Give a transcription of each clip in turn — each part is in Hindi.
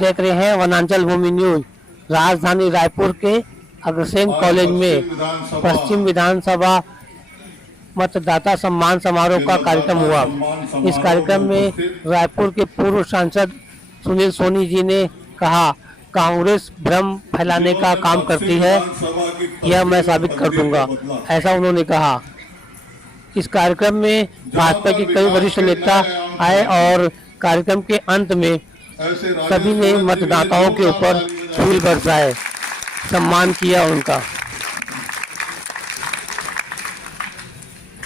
देख रहे हैं वनांचल भूमि न्यूज। राजधानी रायपुर के अग्रसेन कॉलेज में पश्चिम विधानसभा मतदाता सम्मान समारोह का कार्यक्रम हुआ। इस कार्यक्रम में रायपुर के पूर्व सांसद सुनील सोनी जी ने कहा, कांग्रेस भ्रम फैलाने का काम करती है, यह मैं साबित कर दूंगा, ऐसा उन्होंने कहा। इस कार्यक्रम में भाजपा के कई वरिष्ठ नेता आए और कार्यक्रम के अंत में सभी ने मतदाताओं के ऊपर फूल बरसाए, सम्मान किया उनका।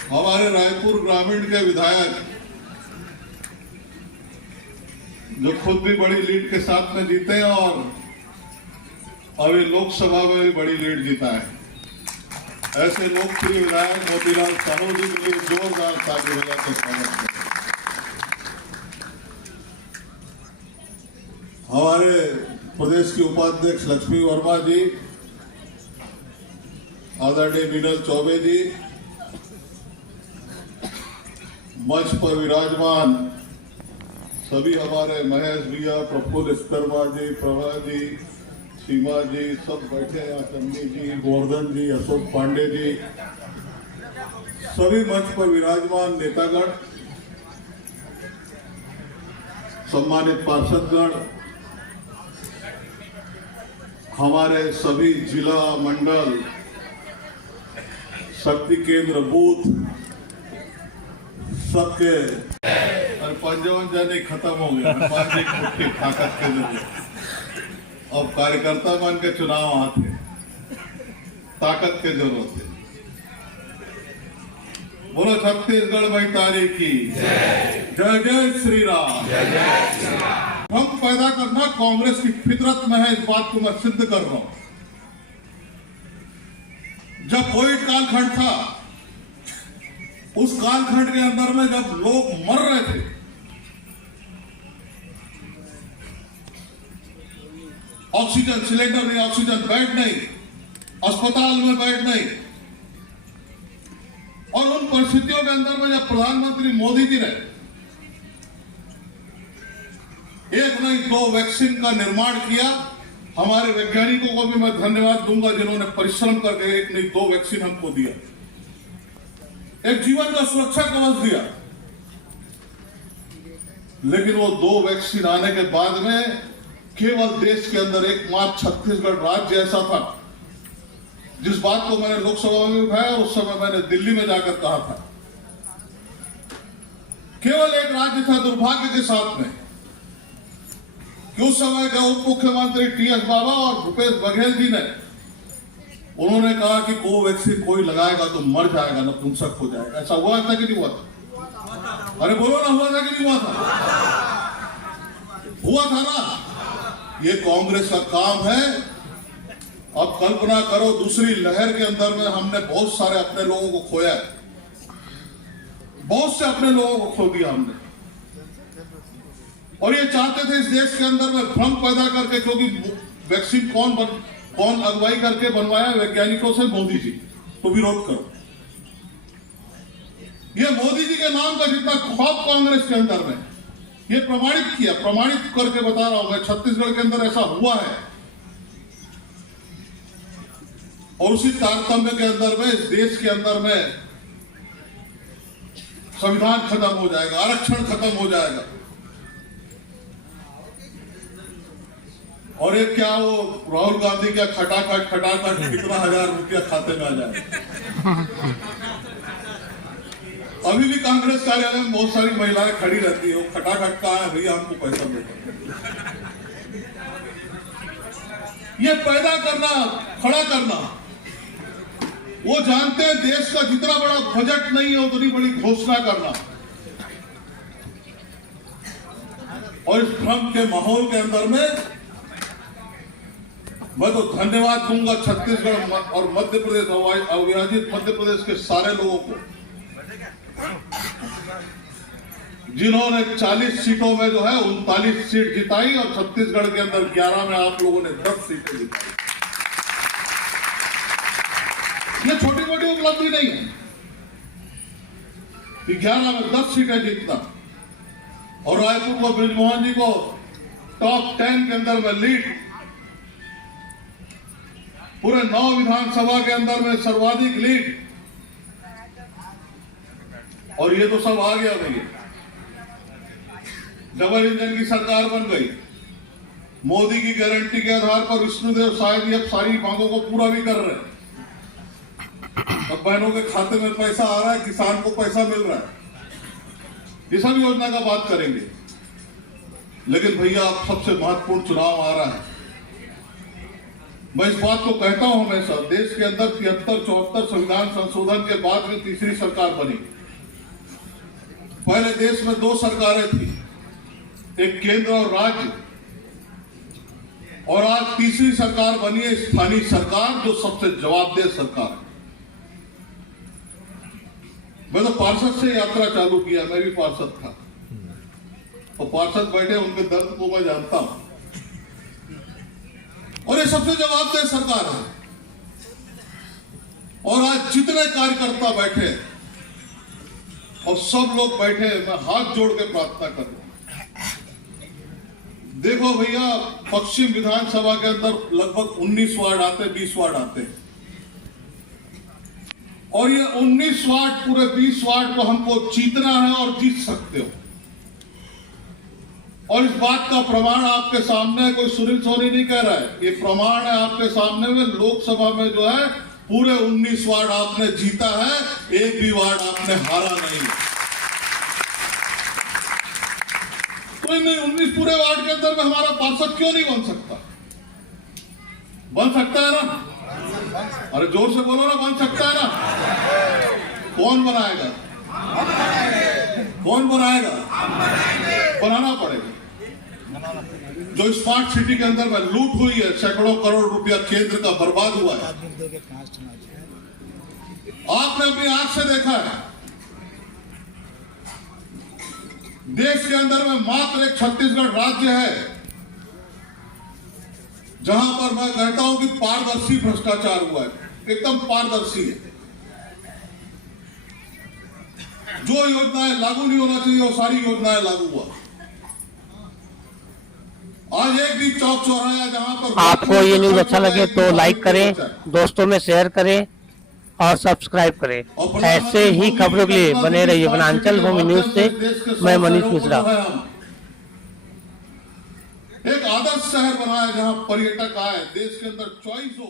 हमारे रायपुर ग्रामीण के विधायक जो खुद भी बड़ी लीड के साथ में जीते हैं और अभी लोकसभा में भी बड़ी लीड जीता है, ऐसे लोकप्रिय विधायक मोतीलाल साहू जी के लिए जोरदार ताली बजाकर स्वागत करें। हमारे प्रदेश के उपाध्यक्ष लक्ष्मी वर्मा जी, आदरणीय मीनल चौबे जी, मंच पर विराजमान सभी हमारे महेश भैया, प्रफुल्ल विश्वकर्मा जी, प्रभा जी, सीमा जी, सब बैठे हैं, चंदी जी, गोवर्धन जी, अशोक पांडे जी, सभी मंच पर विराजमान नेतागण, सम्मानित पार्षदगण, हमारे सभी जिला मंडल शक्ति केंद्र बूथ सबके और पंजवन जाने खत्म हो गया, ताकत के जरिए अब कार्यकर्ता बन के चुनाव आते, ताकत के जरूरत है। बोलो छत्तीसगढ़ भाई तारीख की जय जय श्री राम। हम पैदा करना कांग्रेस की फितरत में है, इस बात को मैं सिद्ध कर रहा हूं। जब कोविड कालखंड था, उस कालखंड के अंदर में जब लोग मर रहे थे, ऑक्सीजन सिलेंडर नहीं, ऑक्सीजन बेड नहीं, अस्पताल में बेड नहीं, और उन परिस्थितियों के अंदर में जब प्रधानमंत्री मोदी जी ने एक नहीं दो वैक्सीन का निर्माण किया, हमारे वैज्ञानिकों को भी मैं धन्यवाद दूंगा जिन्होंने परिश्रम करके एक नहीं दो वैक्सीन हमको दिया, एक जीवन का सुरक्षा कवच दिया। लेकिन वो दो वैक्सीन आने के बाद में केवल देश के अंदर एकमात्र छत्तीसगढ़ राज्य ऐसा था, जिस बात को मैंने लोकसभा में उठाया, उस समय मैंने दिल्ली में जाकर कहा था, केवल एक राज्य था दुर्भाग्य के साथ में कि उस समय का उप मुख्यमंत्री टीएस बाबा और भूपेश बघेल जी ने उन्होंने कहा कि कोवैक्सीन कोई लगाएगा तो मर जाएगा, नपुंसक हो जाएगा। ऐसा हुआ था कि नहीं हुआ था? अरे बोलो ना, हुआ था कि नहीं हुआ था? हुआ था ना। ये कांग्रेस का काम है। अब कल्पना करो, दूसरी लहर के अंदर में हमने बहुत सारे अपने लोगों को खोया है, बहुत से अपने लोगों को खो दिया हमने, और ये चाहते थे इस देश के अंदर में भ्रम पैदा करके, क्योंकि वैक्सीन कौन अगुवाई करके बनवाया? वैज्ञानिकों से, मोदी जी। तो विरोध करो। ये मोदी जी के नाम का जितना खौफ कांग्रेस के अंदर में, ये प्रमाणित किया, प्रमाणित करके बता रहा हूं मैं, छत्तीसगढ़ के अंदर ऐसा हुआ है। और उसी तारतम्य के अंदर में इस देश के अंदर में संविधान खत्म हो जाएगा, आरक्षण खत्म हो जाएगा। और एक क्या वो राहुल गांधी क्या खटाखट कितना हजार रुपया खाते में आ जाए। अभी भी कांग्रेस कार्यालय में बहुत सारी महिलाएं खड़ी रहती है, वो खटाखट का है, भैया हमको पैसा दो। ये पैदा करना, खड़ा करना, वो जानते हैं देश का जितना बड़ा बजट नहीं है उतनी बड़ी घोषणा करना, और इस भ्रम के माहौल के अंदर में मैं तो धन्यवाद दूंगा छत्तीसगढ़ और मध्य प्रदेश, अविभाजित मध्य प्रदेश के सारे लोगों को, जिन्होंने 40 सीटों में जो है 39 सीट जिताई, और छत्तीसगढ़ के अंदर 11 में आप लोगों ने 10 सीटें जिताई। ये छोटी मोटी उपलब्धि नहीं है कि 11 में 10 सीटें जीतना, और रायपुर को बृजमोहन जी को टॉप 10 के अंदर में लीड, पूरे 9 विधानसभा के अंदर में सर्वाधिक लीड, और ये तो सब आ गया भैया। डबल इंजन की सरकार बन गई। मोदी की गारंटी के आधार पर विष्णुदेव शायद ये अब सारी मांगों को पूरा भी कर रहे हैं। अब बहनों के खाते में पैसा आ रहा है, किसान को पैसा मिल रहा है, ये सब योजना का बात करेंगे। लेकिन भैया अब सबसे महत्वपूर्ण चुनाव आ रहा है। मैं इस बात को कहता हूं हमेशा, देश के अंदर 73-74 संविधान संशोधन के बाद में तीसरी सरकार बनी। पहले देश में 2 सरकारें थी, एक केंद्र और राज्य, और आज तीसरी सरकार बनी है स्थानीय सरकार, जो सबसे जवाबदेह सरकार है। मैं तो पार्षद से यात्रा चालू किया, मैं भी पार्षद था, और पार्षद बैठे, उनके दर्द को मैं जानता हूं, और ये सबसे जवाबदेह सरकार है। और आज जितने कार्यकर्ता बैठे और सब लोग बैठे, मैं हाथ जोड़ के प्रार्थना कर रहा हूं। देखो भैया, पश्चिम विधानसभा के अंदर लगभग 19 वार्ड आते, 20 वार्ड आते, और ये 19 वार्ड, पूरे 20 वार्ड को हमको जीतना है, और जीत सकते हो। और इस बात का प्रमाण आपके सामने, कोई सुनील सोनी नहीं कह रहा है, ये प्रमाण है आपके सामने में। लोकसभा में जो है पूरे 19 वार्ड आपने जीता है, एक भी वार्ड आपने हारा नहीं। कोई नहीं, 19 पूरे वार्ड के अंदर में हमारा पार्षद क्यों नहीं बन सकता? बन सकता है ना? अरे जोर से बोलो ना, बन सकता है ना? कौन बनाएगा? कौन बनाएगा? बनाना पड़ेगा। जो स्मार्ट सिटी के अंदर में लूट हुई है, सैकड़ों करोड़ रुपया केंद्र का बर्बाद हुआ है, आपने अपनी आंख से देखा है। देश के अंदर में मात्र एक छत्तीसगढ़ राज्य है जहां पर मैं कहता हूं कि पारदर्शी भ्रष्टाचार हुआ है, एकदम पारदर्शी है। जो योजनाएं लागू नहीं होना चाहिए, वो सारी योजनाएं लागू हुआ। आज एक भी चौक चौराहा जहां पर आपको ये न्यूज अच्छा लगे तो लाइक करें, दोस्तों में शेयर करें और सब्सक्राइब करें। ऐसे ही खबरों के लिए बने रहिए वनांचल भूमि न्यूज से। मैं मनीष मिश्रा। एक आदर्श शहर बनाया जहां पर्यटक आए, देश के अंदर चॉइस हो।